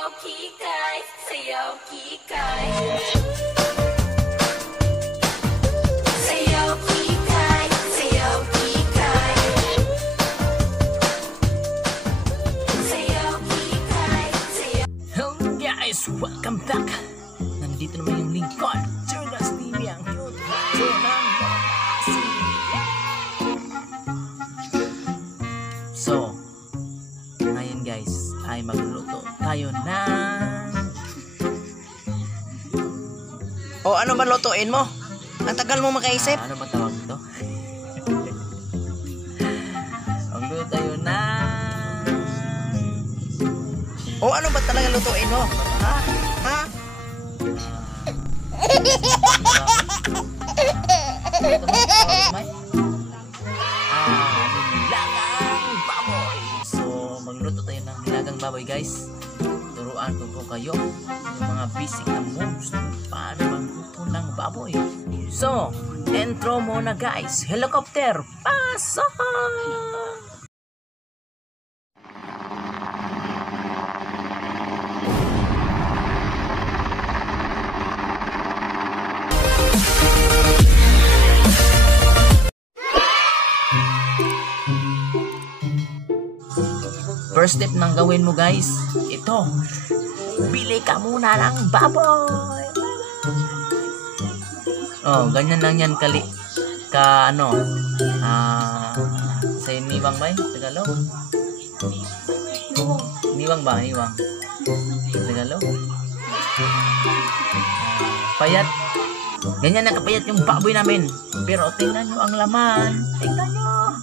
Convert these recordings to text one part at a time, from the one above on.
Sayaw kikay, sayaw kikay. Sayaw kikay, sayaw kikay. Sayaw kikay, sayaw. Hello guys, welcome back. Nandito naman yung lingkod, Jonas TV, ang YouTube channel. So, ngayon guys, ay magluluto tayo ng... O ano ba lutuin mo? Ang tagal mo makaisip. ano ba tawag ito? Magluto tayo ng... O ano ba talaga lutuin mo? Ha? Ha? Nilagang baboy. So, magluto tayo ng nilagang baboy guys. Turuan ko po kayo yung mga basic na moves paano magluto ng baboy. So, intro muna guys. Helicopter, pasok! First step ng gawin mo guys, ito. Bili ka muna ng baboy. Oh, ganyan lang yan sa niwang ba yun? Tagalog? Niwang ba? Niwang. Tagalog? Payat. Ganyan na kapayat yung baboy namin. Pero tingnan nyo ang laman. Tingnan nyo.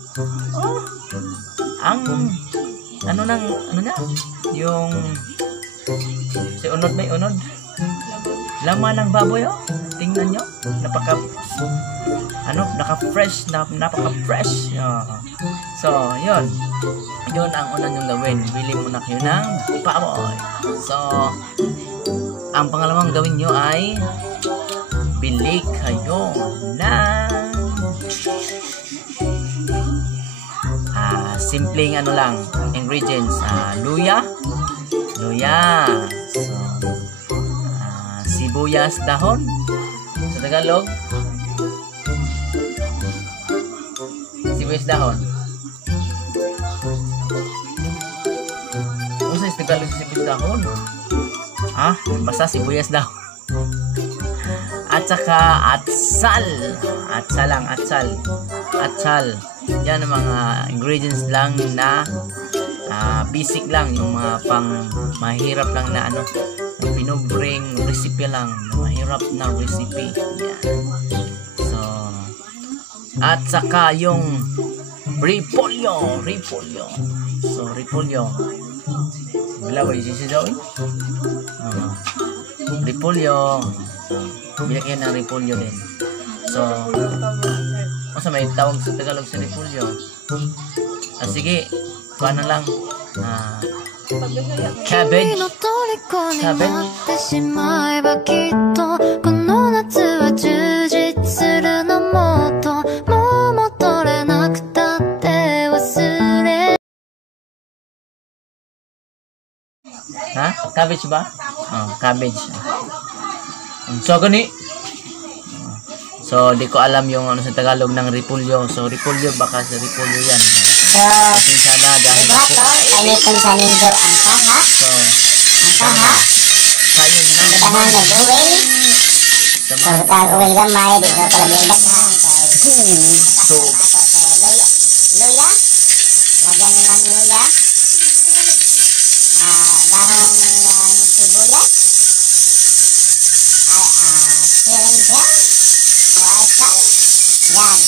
Oh. Ano na? Yung si unod may unod. Laman ng baboy oh. Tingnan nyo. Naka-fresh. Napaka-fresh. So, yun. Yun ang una nyong gawin. Bili muna kayo ng baboy. So, ang pangalawang gawin nyo ay bili kayo ng simpleng ingredients, luya, so, sibuyas dahon sa Tagalog, sibuyas dahon. Ano sa Tagalog sibuyas dahon? Basta sibuyas dahon. At saka atsal yan ang mga ingredients lang na basic lang, yung mga pang mahirap lang na pinubring recipe lang, mahirap na recipe yan. So, at saka yung repolyo. So, repolyo bilaw yung sisidaw repolyo. Bila kayo ng repolyo din. So, masa may tawag sa Tagalog sa repolyo? Sige, paano lang? Cabbage. Cabbage ba? Cabbage. So, gani. So, di ko alam yung sa Tagalog ng repolyo. So, repolyo, baka sa repolyo yan. Pasensya na dahil ako. Sa nindo ang kaha. So, ang kaha. Kayo na. Dahan na buway. So, tag-uway gamay. Di ko pala yung daghan. So, luya. Lagyan nyo ng luya. Dahon ng sibuyas. Siring. Yan.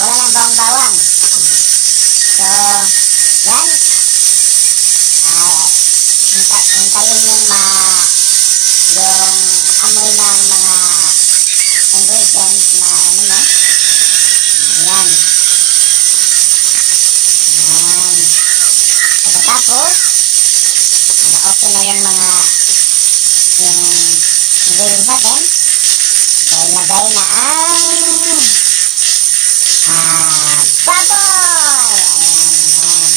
Wala nang bawang-bawang. So, yan. Hintayin yung amoy ng mga ingredients na yan. Yan. Pagkatapos, okay na yung ingredients natin. So, ilagay na ang baboy! Ayan.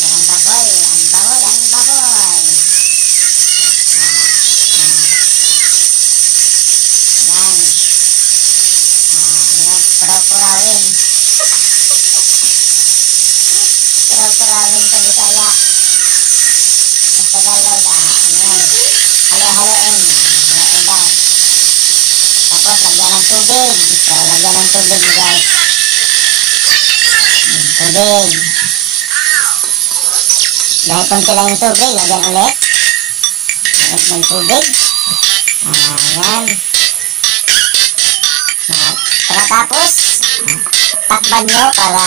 Ang baboy. tawagin sa Bisaya. Sa Tagalog, ayan. Halo-haloin. Haloin daw. Tapos, lagyan ng tubig. So, lagyan ng tubig, guys. Tubig. Dahil kunti lang yung tubig, lagyan ulit. Ulit ng tubig. Ayan. Pagkatapos, takpan nyo para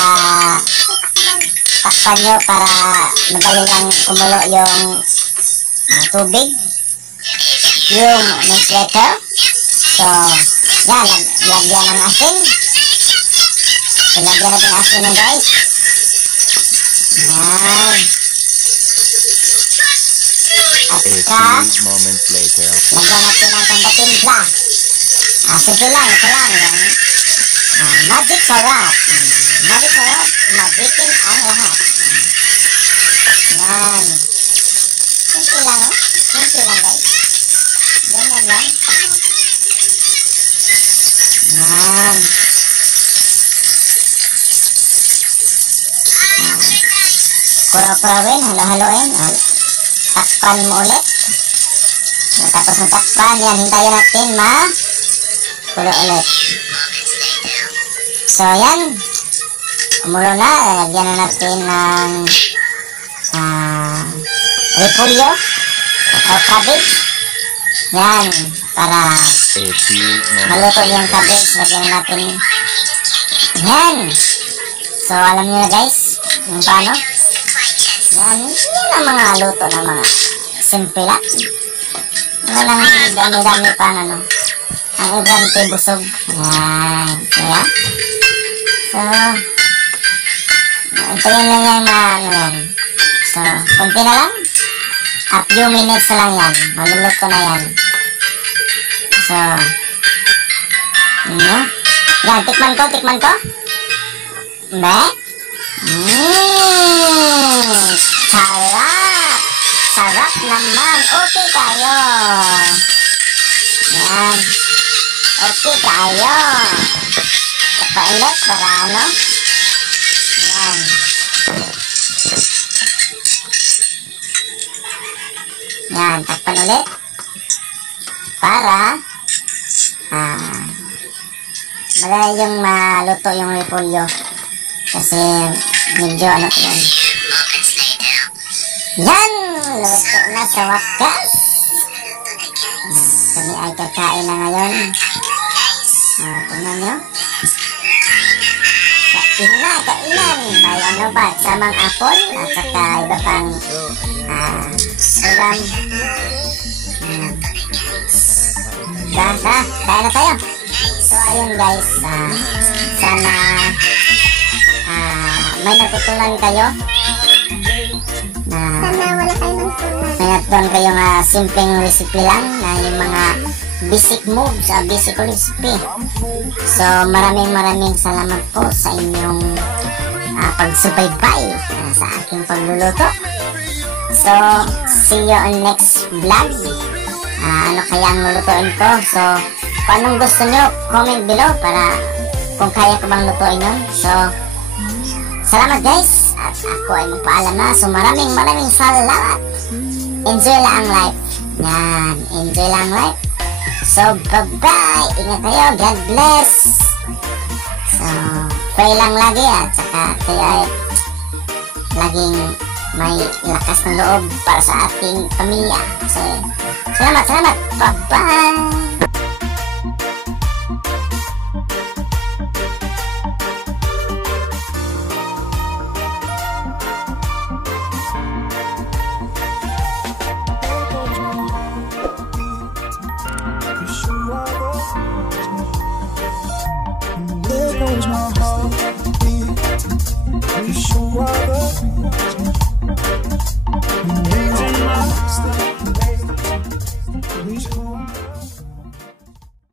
madali lang kumulo yung tubig, yung newsletter. So, yan, lagyan ng asin. Lagyan natin asin na, guys. Yan. At saka, moments later. lagyan natin ng kambatimpla. Sige lang, ito lang. Yan. Magic sarap. Magic sarap, magitin ang lahat. Yan. Simple lang, oh. Simple lang, guys. Ganyan lang. Yan. Kura-kurawin, halo-haloin. Takpan mo ulit. Tapos ng takpan, yan, hintayin natin kulo ulit. So, yan. Kumulo na. Lagyan na natin ng repolyo o cabbage. Yan. Para A few maluto moments yung later. cabbage. Lagyan na natin. Yan. So, alam niyo na, guys, yung paano. Yan. Yan ang mga luto na mga simple lang. Walang dami-dami pang ang ibrante busog. Yan. Kaya. So, ito yun lang yung yan. So, konti na lang. A few minutes na lang yan. Maluluto na yan. So, yun. Yan, tikman ko. Be? Sarap! Sarap naman. Okay tayo. Yan. Okay tayo. Kapailat para Yan. Yan, takpan ulit. Para madali yung maluto yung repolyo. Kasi medyo yan. Yan! Luto na sa wakas. Kami ay kakain na ngayon. Tingnan nyo. Kainan. May ano ba? Samang apple at saka iba pang ulam. Kain na tayo. So, ayun guys. Sana may natutunan kayo. May natutunan kayo simpleng recipe lang na yung mga basic moves, basic recipe. So, maraming salamat po sa inyong pagsubaybay sa aking pagluluto. So, see you on next vlog. Ano kaya ang lulutuin ko? So, kung anong gusto nyo, comment below para kung kaya ko bang lutuin yun. So, salamat guys. At ako ay magpaalam na. So, maraming salamat. Enjoy lang ang life. Yan, enjoy lang ang life. So, bye-bye. Ingat kayo. God bless. So, pray lang lagi at saka kayo ay laging may lakas ng loob para sa ating pamilya. So, salamat. Bye-bye.